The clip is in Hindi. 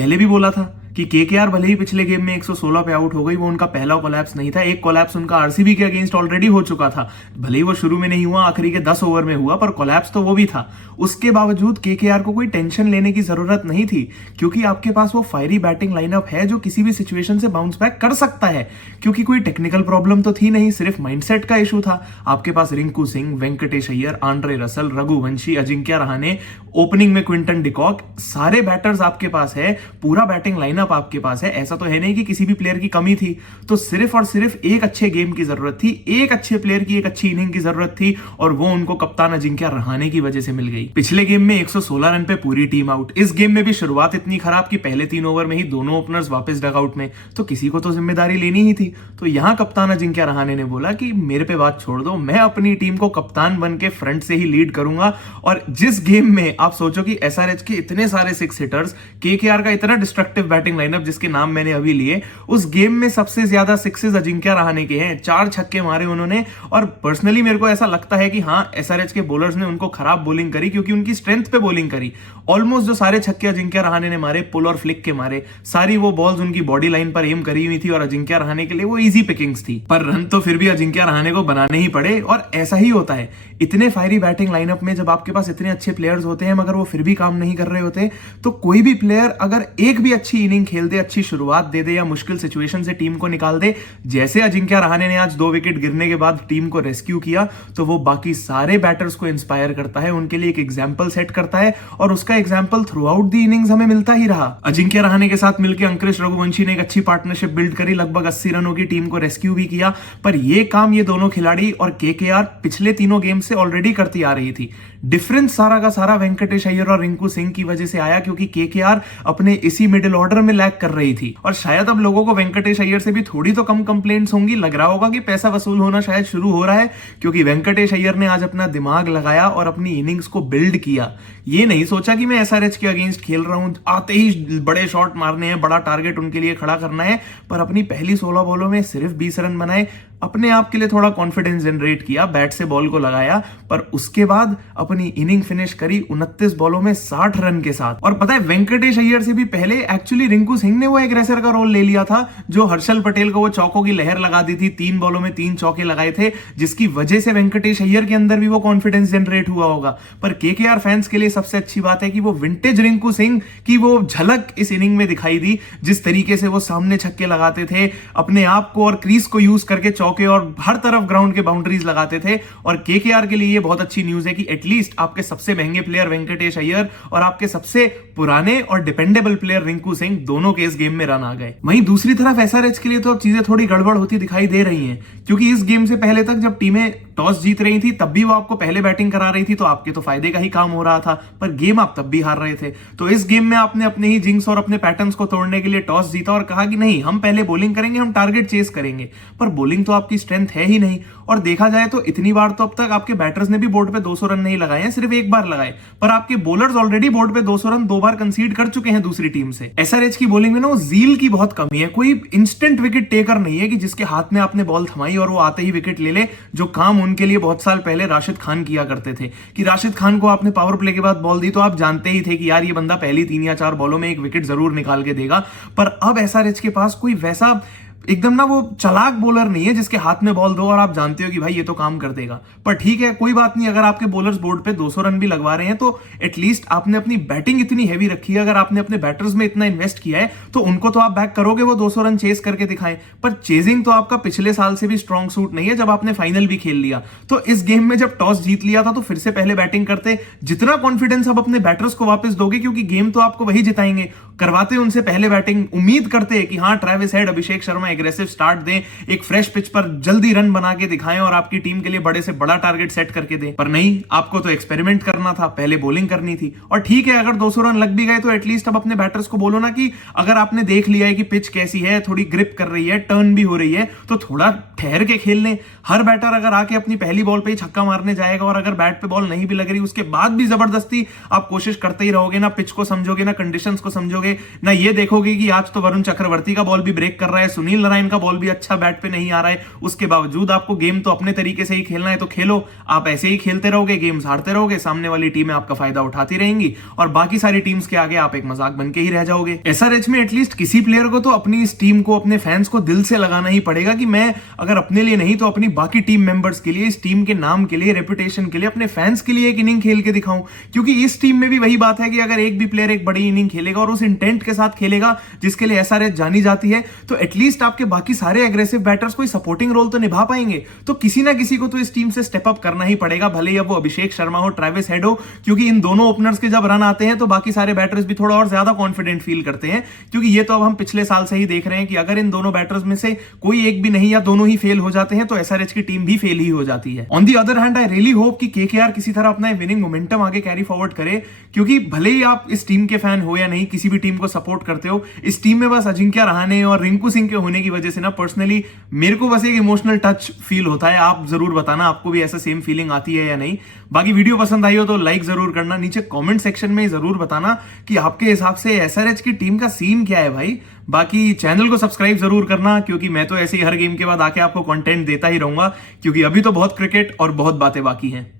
पहले भी बोला था कि केकेआर भले ही पिछले गेम में 116 पे आउट हो गई, वो उनका पहला कोलैप्स नहीं था। एक कोलैप्स उनका आरसीबी के अगेंस्ट ऑलरेडी हो चुका था, भले ही वो शुरू में नहीं हुआ, आखिरी के 10 ओवर में हुआ, पर कोलैप्स तो वो भी था। उसके बावजूद केकेआर को कोई टेंशन लेने की जरूरत नहीं थी, क्योंकि आपके पास वो फायरी बैटिंग लाइनअप है जो किसी भी सिचुएशन से बाउंस बैक कर सकता है। क्योंकि कोई टेक्निकल प्रॉब्लम तो थी नहीं, सिर्फ माइंडसेट का इशू था। आपके पास Rinku Singh, Venkatesh Iyer, Andre Russell, Raghuvanshi, Ajinkya Rahane, opening में क्विंटन डिकॉक, सारे बैटर्स आपके पास है, पूरा बैटिंग लाइनअप आपके पास है। ऐसा तो है नहीं कि किसी भी प्लेयर की कमी थी। तो सिर्फ और सिर्फ एक अच्छे गेम की जरूरत थी, एक अच्छे प्लेयर की एक अच्छी इनिंग की जरूरत थी, और वो उनको कप्तान अजिंक्य रहाणे की वजह से मिल गई। पिछले गेम में 116 रन पे पूरी टीम आउट। इस गेम में भी शुरुआत इतनी खराब कि पहले 3 ओवर में ही दोनों ओपनर्स वापस डगआउट में, तो किसी को तो जिम्मेदारी लेनी ही थी। तो यहां कप्तान अजिंक्य रहाणे ने बोला कि मेरे पे बात छोड़ दो, मैं अपनी टीम को कप्तान बन के फ्रंट से ही लीड करूंगा। और जिस गेम में आप सोचो कि एसआरएच के इतने सारे 6 हिटर्स, केकेआर का इतना डिस्ट्रक्टिव बैटिंग लाइनअप जिसके नाम मैंने अभी लिए, उस गेम में सबसे ज्यादा सिक्सेस अजिंक्य रहाणे के हैं। 4 छक्के मारे उन्होंने। और पर्सनली मेरे को ऐसा लगता है कि हाँ, एसआरएच के बॉलर्स ने उनको खराब बॉलिंग करी, क्योंकि उनकी स्ट्रेंथ पे बॉलिंग करी। ऑलमोस्ट जो सारे छक्के अजिंक्य रहाणे ने मारे, पुल और फ्लिक के मारे, सारी वो बॉल्स उनकी बॉडी लाइन पर एम करी हुई थी, और अजिंक्य रहाणे के लिए वो इजी पिकिंग्स थी। पर रन तो फिर भी अजिंक्य रहाणे को बनाने ही पड़े, और ऐसा ही होता है इतने फायरी बैटिंग लाइनअप में। जब आपके पास इतने अच्छे प्लेयर्स होते हैं मगर वो फिर भी काम नहीं कर रहे होते, तो कोई भी प्लेयर अगर एक भी अच्छी इनिंग खेल दे, अच्छी शुरुआत दे दे, या मुश्किल सिचुएशन से टीम को निकाल दे, जैसे अजिंक्य रहाणे ने आज 2 विकेट गिरने के बाद टीम को रेस्क्यू किया, तो वो बाकी सारे बैटर्स को इंस्पायर करता है, उनके लिए एक एग्जांपल सेट करता है, और उसका example through out the innings हमें मिलता ही रहा। अजिंक्य रहाणे के साथ मिलकर अंकुरिश रघुवंशी ने एक अच्छी पार्टनरशिप बिल्ड करी, लगभग 80 रनों की टीम को रेस्क्यू भी किया। पर ये काम ये दोनों खिलाड़ी और केकेआर पिछले 3 गेम से ऑलरेडी करती आ रही थी। डिफरेंस सारा का सारा वेंकटेश अय्यर और रिंकू सिंह की वजह से आया, क्योंकि केकेआर अपने इसी मिडिल ऑर्डर में लैग कर रही थी। और शायद अब लोगों को वेंकटेश अय्यर से भी थोड़ी तो कम कंप्लेंट्स होंगी। लग रहा होगा कि पैसा वसूल होना शायद शुरू हो रहा है, क्योंकि वेंकटेश अय्यर ने आज अपना दिमाग लगाया और अपनी इनिंग्स को बिल्ड किया। ये नहीं सोचा कि मैं एसआरएच के अगेंस्ट खेल रहा हूं, आते ही बड़े शॉट मारने हैं, बड़ा टारगेट उनके लिए खड़ा करना है। पर अपनी पहली 16 बॉलों में सिर्फ 20 रन बनाए, अपने आप के लिए थोड़ा कॉन्फिडेंस जनरेट किया, बैट से बॉल को लगाया, पर उसके बाद अपनी इनिंग फिनिश करी 29 बॉलों में 60 रन के साथ। और पता है, वेंकटेश अय्यर से भी पहले एक्चुअली रिंकू सिंह ने वो एग्रेसर का रोल ले लिया था, जो हर्षल पटेल को वो चौकों की लहर लगा दी थी। 3 बॉलों में 3 चौके लगाए थे, जिसकी वजह से वेंकटेश अय्यर के अंदर भी वो कॉन्फिडेंस जनरेट हुआ होगा। पर केकेआर फैंस के लिए सबसे अच्छी बात है कि वो विंटेज रिंकू सिंह की वो झलक इस इनिंग में दिखाई दी। जिस तरीके से वो सामने छक्के लगाते थे, अपने आप को और क्रीज को यूज करके चौके और हर तरफ ग्राउंड के बाउंड्रीज लगाते थे। और केकेआर के लिए ये बहुत अच्छी न्यूज है कि एटलीस्ट आपके सबसे महंगे प्लेयर वेंकटेश अय्यर और आपके सबसे पुराने और डिपेंडेबल प्लेयर रिंकू सिंह दोनों के इस गेम में रन आ गए। वहीं दूसरी तरफ एसआरएच के लिए तो चीजें थोड़ी गड़बड़ होती दिखाई दे रही हैं, क्योंकि इस गेम से पहले तक जब टीमें टॉस जीत रही थी, तब भी वो आपको पहले बैटिंग करा रही थी, तो आपके तो फायदे का ही काम हो रहा था। पर गेम आप तब भी हार रहे थे। तो इस गेम में आपने अपने ही जिंक्स और अपने पैटर्न्स को तोड़ने के लिए टॉस जीता और कहा कि नहीं, हम पहले बॉलिंग करेंगे, हम टारगेट चेस करेंगे। पर बॉलिंग तो आपकी स्ट्रेंथ है ही नहीं। और देखा जाए तो इतनी बार तो अब तक आपके बैटर्स ने भी बोर्ड पे 200 रन नहीं लगाए हैं, सिर्फ एक बार लगाए। पर आपके बॉलर्स ऑलरेडी बोर्ड पे 200 रन 2 बार कंसीड कर चुके हैं दूसरी टीम से। एसआरएच की बॉलिंग में ना वो जील की बहुत कमी है। कोई इंस्टेंट विकेट टेकर नहीं है कि जिसके हाथ में आपने बॉल थमाई और वो आते ही विकेट ले ले, जो काम उनके लिए बहुत साल पहले राशिद खान किया करते थे। कि राशिद खान को आपने पावर प्ले के बाद बॉल दी तो आप जानते ही थे कि यार ये बंदा पहली 3 या 4 बॉलों में एक विकेट जरूर निकाल के देगा। पर अब एसआरएच के पास कोई वैसा एकदम ना वो चालाक बॉलर नहीं है जिसके हाथ में बॉल दो और आप जानते हो कि भाई ये तो काम कर देगा। पर ठीक है, कोई बात नहीं, अगर आपके बॉलर्स बोर्ड पे 200 रन भी लगवा रहे हैं तो एटलीस्ट आपने अपनी बैटिंग इतनी हैवी रखी है। अगर आपने अपने बैटर्स में इतना इन्वेस्ट किया है तो उनको तो आप बैक करोगे, वो 200 रन चेस करके दिखाएं। पर चेजिंग तो आपका पिछले साल से भी स्ट्रॉन्ग सूट नहीं है, जब आपने फाइनल भी खेल लिया। तो इस गेम में जब टॉस जीत लिया था तो फिर से पहले बैटिंग करते। जितना कॉन्फिडेंस आप अपने बैटर्स को वापस दोगे, क्योंकि गेम तो आपको वही जिताएंगे, करवाते उनसे पहले बैटिंग, उम्मीद करते कि हाँ Travis head, Abhishek Sharma aggressive start दें, एक फ्रेश पिच पर जल्दी रन बना के दिखाएं और आपकी टीम के लिए बड़े से बड़ा टारगेट सेट करके दें। पर नहीं, आपको तो एक्सपेरिमेंट करना था, पहले बॉलिंग करनी थी। और ठीक है, अगर 200 रन लग भी गए तो एटलीस्ट अब अपने बैटर्स को बोलो ना कि अगर आपने देख लिया है कि पिच कैसी है, थोड़ी ग्रिप कर रही है, टर्न भी हो रही है, तो थोड़ा ठहर के खेल लें। हर बैटर अगर आके अपनी पहली बॉल पे ही छक्का मारने जाएगा और अगर बैट पे बॉल नहीं भी लग रही उसके बाद भी जबरदस्ती आप कोशिश करते ही रहोगे, ना पिच को समझोगे ना कंडीशंस को समझोगे, जाओगे, ना ये देखोगे कि आज तो वरुण चक्रवर्ती का बॉल भी ब्रेक कर रहा है, सुनील नारायण का बॉल भी अच्छा बैट पे नहीं आ रहा है, उसके बावजूद आपको गेम तो अपने तरीके से ही खेलना है तो खेलो। आप ऐसे ही खेलते रहोगे, गेम्स हारते रहोगे, सामने वाली टीमें आपका फायदा उठाती रहेंगी और बाकी सारी टीम्स के आगे आप एक मजाक बन के ही रह जाओगे। एसआरएच में एटलीस्ट किसी प्लेयर को तो अपनी इस टीम को, अपने फैंस को दिल से लगाना ही पड़ेगा कि मैं अगर अपने लिए नहीं तो अपनी बाकी टीम मेंबर्स के लिए, इस टीम के नाम के लिए, रेपुटेशन के लिए, अपने फैंस के लिए एक इनिंग खेल के दिखाऊं। क्योंकि इस टीम में भी वही बात है कि अगर एक भी प्लेयर एक बड़ी इनिंग खेलेगा और उस इंटेंट के साथ खेलेगा जिसके लिए एसआरएच जानी जाती है, तो एटलीस्ट आपके बाकी सारे एग्रेसिव बैटर्स कोई सपोर्टिंग रोल तो निभा पाएंगे। तो किसी ना किसी को तो इस टीम से स्टेप अप करना ही पड़ेगा, भले ही अब वो अभिषेक शर्मा हो, ट्रेविस हेड हो, क्योंकि इन दोनों ओपनर्स के जब रन आते हैं तो बाकी सारे बैटर्स भी थोड़ा और ज्यादा कॉन्फिडेंट फील करते हैं। क्योंकि ये तो अब हम पिछले साल से ही देख रहे हैं कि अगर इन दोनों बैटर्स में से कोई एक भी नहीं या दोनों ही फेल हो जाते हैं तो एसआरएच की टीम भी फेल ही हो जाती है। On the other hand I really hope कि केकेआर किसी तरह अपना विनिंग मोमेंटम आगे कैरी फॉरवर्ड करे, क्योंकि भले ही आप इस टीम के फैन हो या नहीं, किसी भी टीम को सपोर्ट करते हो, इस टीम में बस अजिंक्य रहाणे और रिंकू सिंह के होने की वजह से ना पर्सनली मेरे को बस एक इमोशनल टच फील होता है। आप जरूर बताना आपको भी ऐसा सेम फीलिंग आती है या नहीं। बाकी वीडियो पसंद आई हो तो लाइक जरूर करना, नीचे कमेंट सेक्शन में जरूर बताना कि आपके हिसाब से एसआरएच की टीम का सीन क्या है भाई। बाकी चैनल को सब्सक्राइब जरूर करना, क्योंकि मैं तो ऐसे ही हर गेम के बाद आके आपको कंटेंट देता ही रहूंगा, क्योंकि अभी तो बहुत क्रिकेट और बहुत बातें बाकी हैं।